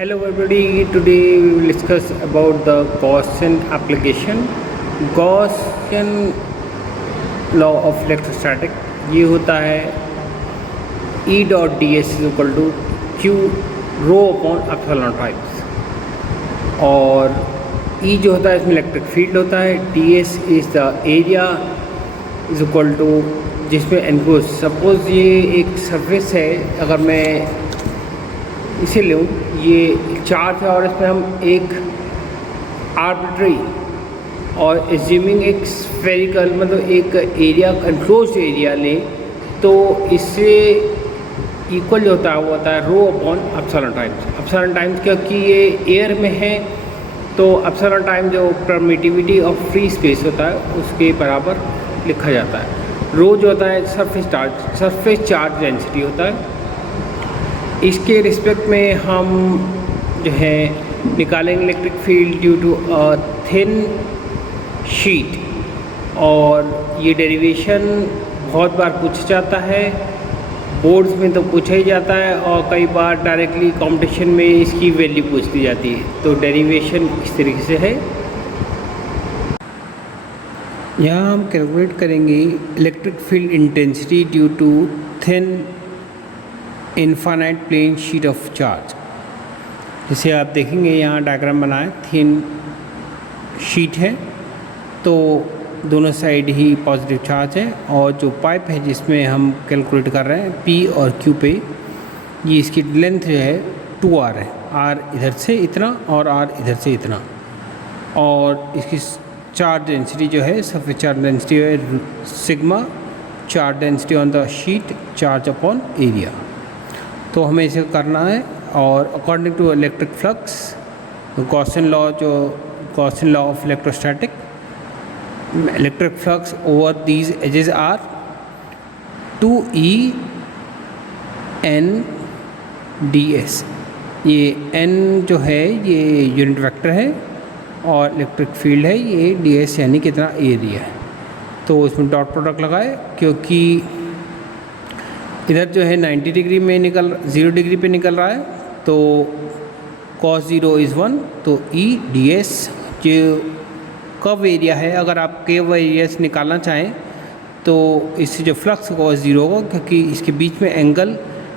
Hello everybody, today we will discuss about the Gaussian application. Gaussian law of electrostatic ये होता है E dot D S is equal to Q rho upon epsilon times, और E जो होता है इसमें electric field होता है, D S is the area is equal to जिसमें एनक्लोज, सपोज ये एक सरफेस है, अगर मैं इसे लूँ, ये चार्ज है और इसमें हम एक आर्बिट्री और एज्यूमिंग एक स्फेरिकल मतलब एक एरिया एनक्लोज्ड एरिया लें, तो इससे इक्वल जो होता है वो होता है रो upon epsilon times. Epsilon times क्योंकि ये एयर में है तो एप्सिलॉन टाइम जो परमिटिविटी ऑफ फ्री स्पेस होता है उसके बराबर लिखा जाता है। रो जो होता है सरफेस चार्ज डेंसिटी होता है। इसके रिस्पेक्ट में हम जो है निकालेंगे electric field due to a thin sheet, और ये डेरिवेशन बहुत बार पूछा जाता है, बोर्ड्स में तो पूछा ही जाता है और कई बार डायरेक्टली कंपटीशन में इसकी वैल्यू पूछ दी जाती है। तो डेरिवेशन इस तरीके से है। यहाँ हम कैलकुलेट करेंगे electric field intensity due to thin infinite plane sheet of charge. जैसे आप देखेंगे यहाँ डायग्राम बना है, थिन शीट है तो दोनों साइड ही पॉजिटिव चार्ज है, और जो पाइप है जिसमें हम कैलकुलेट कर रहे हैं P और Q पे, ये इसकी लेंथ जो है 2r है, r इधर से इतना और r इधर से इतना, और इसकी चार्ज डेंसिटी जो है सरफेस चार्ज डेंसिटी है sigma, charge density on the sheet, charge upon area. तो हमें इसे करना है, और according to electric flux Gaussian law of electrostatic, electric flux over these edges are 2E n ds। ये n जो है ये यूनिट वेक्टर है और इलेक्ट्रिक फील्ड है ये ds यानी कितना एरिया है। तो इसमें डॉट प्रोडक्ट लगाए, क्योंकि इधर जो है 90 डिग्री में 0 डिग्री पे निकल रहा है, तो cos 0 इज़ 1, तो E ds जो कर्व एरिया है, अगर आप कर्व एरिया से निकालना चाहें तो इससे जो फ्लक्स होगा 0 होगा, क्योंकि इसके बीच में एंगल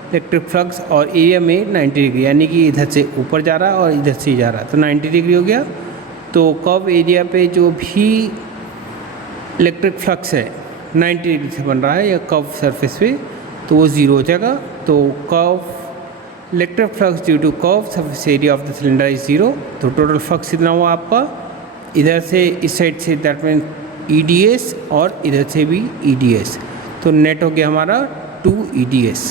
इलेक्ट्रिक फ्लक्स और एरिया में 90 डिग्री, यानी कि इधर से ऊपर जा रहा है और इधर से जा रहा है, तो 90 डिग्री हो गया। तो कर्व एरिया पे जो भी इलेक्ट्रिक फ्लक्स है 90 डिग्री से बन रहा है या कर्व सरफेस पे, तो वो 0 हो जाएगा। तो curve electric flux due to curve surface area of the cylinder is 0। तो टोटल फ्लक्स कितना हुआ आपका, इधर से इस side say that mean EDS और इधर से भी EDS, तो नेट हो गया हमारा 2 EDS।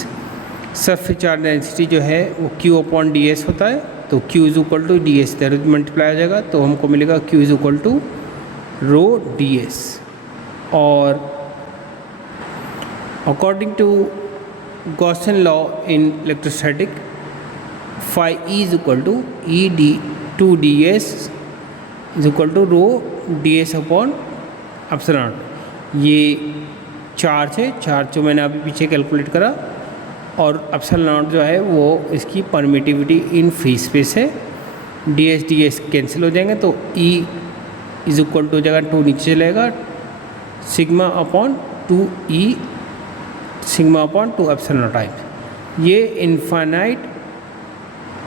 सरफेस चार्ज डेंसिटी जो है वो Q अपॉन DS होता है, तो Q is equal to DS इधर मल्टीप्लाई हो जाएगा, तो हमको मिलेगा Q is equal to rho DS। और according to Gaussian law in electrostatic, phi E is equal to E2ds is equal to rho ds upon epsilon. ये charge है, charge जो मैंने अभी पीछे कैलकुलेट करा, और एप्सिलॉन जो है वो इसकी परमिटिविटी इन फ्री स्पेस है। ds कैंसिल हो जाएंगे, तो E इज इक्वल टू हो जाएगा 2 नीचे चलेगा, sigma upon 2E sigma upon 2 epsilon type. ये infinite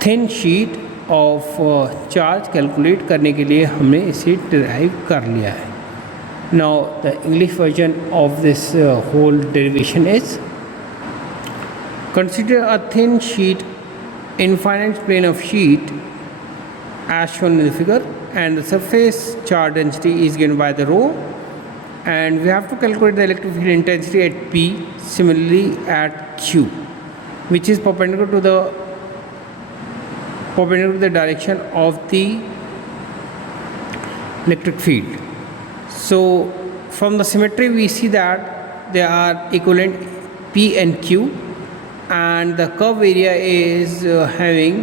thin sheet of charge calculate करने के लिए हमने इसे डिराइव कर लिया है। Now the English version of this whole derivation is, consider a thin sheet infinite plane of sheet as shown in the figure, and the surface charge density is given by the rho, and we have to calculate the electric field intensity at P, similarly at Q, which is perpendicular to the direction of the electric field. So from the symmetry we see that they are equivalent P and Q, and the curve area is having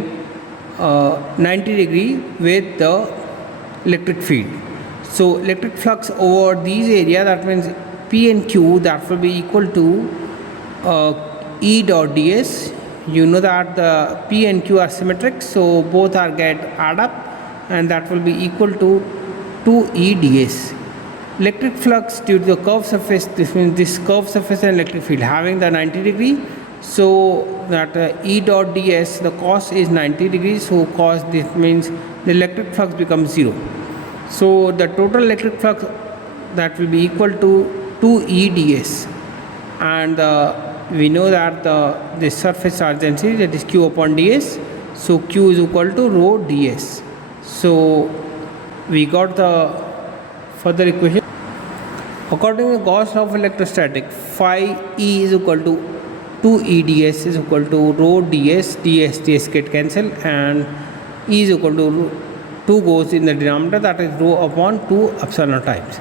90 degree with the electric field. So electric flux over these area, that means P and Q, that will be equal to E dot ds you know that the P and Q are symmetric, so both are get add up, and that will be equal to 2E ds. Electric flux due to the curved surface, this means this curved surface and electric field having the 90 degree, so that E dot ds, the cos is 90 degrees, so cos, this means the electric flux becomes 0. So the total electric flux, that will be equal to 2E ds, and we know that the surface charge density, that is Q upon ds, so Q is equal to rho ds. So we got the further equation. According to Gauss law of electrostatic, phi E is equal to 2E ds is equal to rho ds, ds get cancelled, and E is equal to 2 goes in the denominator, that is rho upon 2 epsilon times.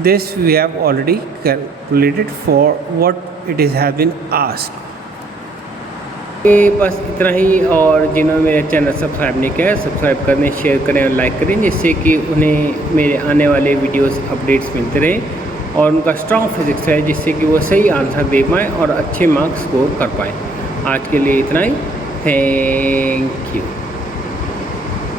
This we have already calculated for what it is has been asked. बस इतना ही, और जिन्होंने मेरे channel subscribe नहीं किया, subscribe करें, share करें और लाइक करें, जिससे कि उन्हें मेरे आने वाले वीडियोस अपडेट्स मिलते रहें और उनका स्ट्रॉन्ग फिजिक्स है, जिससे कि वो सही आंसर दे पाएँ और अच्छे मार्क्स स्कोर कर पाएँ। आज के लिए इतना ही, थैंक यू।